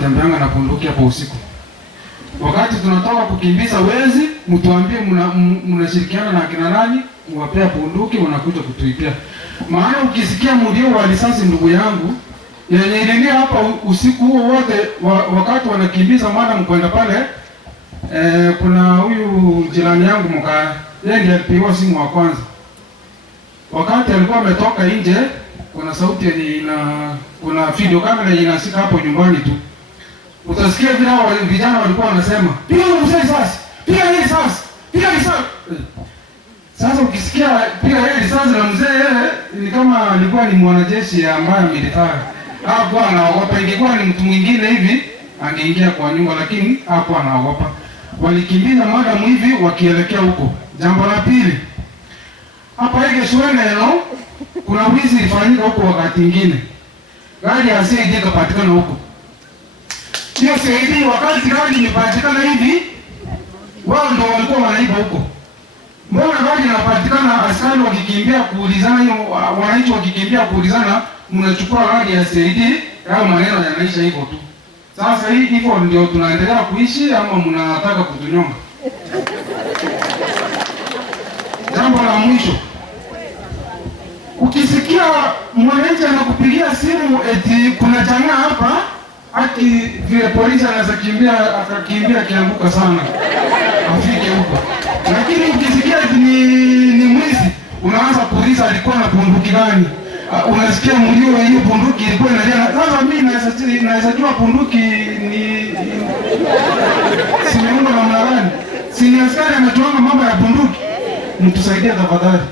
wanatembeanga na bunduki hapo usiku. Wakati tunatoka kukimbiza wezi, mtuambie mnashirikiana na kina nani, mwapea bunduki wanakuja kutuipia. Maana ukisikia mlio wa risasi, ndugu yangu, yenye ililia hapa usiku huo wote, wakati wanakimbiza mwana mkwenda pale, kuna huyu jirani yangu mkaa, yeye ndiye alipigiwa simu wa kwanza. Wakati alikuwa ametoka nje, kuna sauti yenye kuna video kamera yenye inashika hapo nyumbani tu. Utasikia vile vijana walikuwa wanasema, "Piga risasi, piga risasi, piga risasi." Sasa ukisikia piga risasi na mzee ni kama alikuwa ni mwanajeshi ambaye militari. Hakuwa anaogopa. Ingekuwa ni mtu mwingine hivi angeingia kwa nyumba, lakini hakuwa anaogopa. Walikimbiza madamu hivi wakielekea huko. Jambo la pili, hapa hige shwene kuna wizi ilifanyika huko wakati mwingine. Gari ya CID ikapatikana huko. Hiyo CID wakati gari ilipatikana hivi, wao ndio walikuwa wanaiba huko. Mbona gari inapatikana, askari wakikimbia kuulizana, hiyo wananchi wakikimbia kuulizana, mnachukua gari ya CID, au maneno yanaisha hivyo tu. Sasa hii hivyo ndio tunaendelea kuishi ama mnataka kutunyonga? Jambo la mwisho, ukisikia mwananchi anakupigia simu eti kuna changa hapa, haki vile polisi anaweza akakimbia kianguka sana afike huko. Lakini ukisikia eti ni mwizi, unaanza kuuliza alikuwa na bunduki gani? Unasikia mlio wa hiyo bunduki ilikuwa inalia. Sasa mimi naweza jua bunduki ni simeunda namna gani? Si ni askari anatuanga mambo ya bunduki. Mtusaidie tafadhali.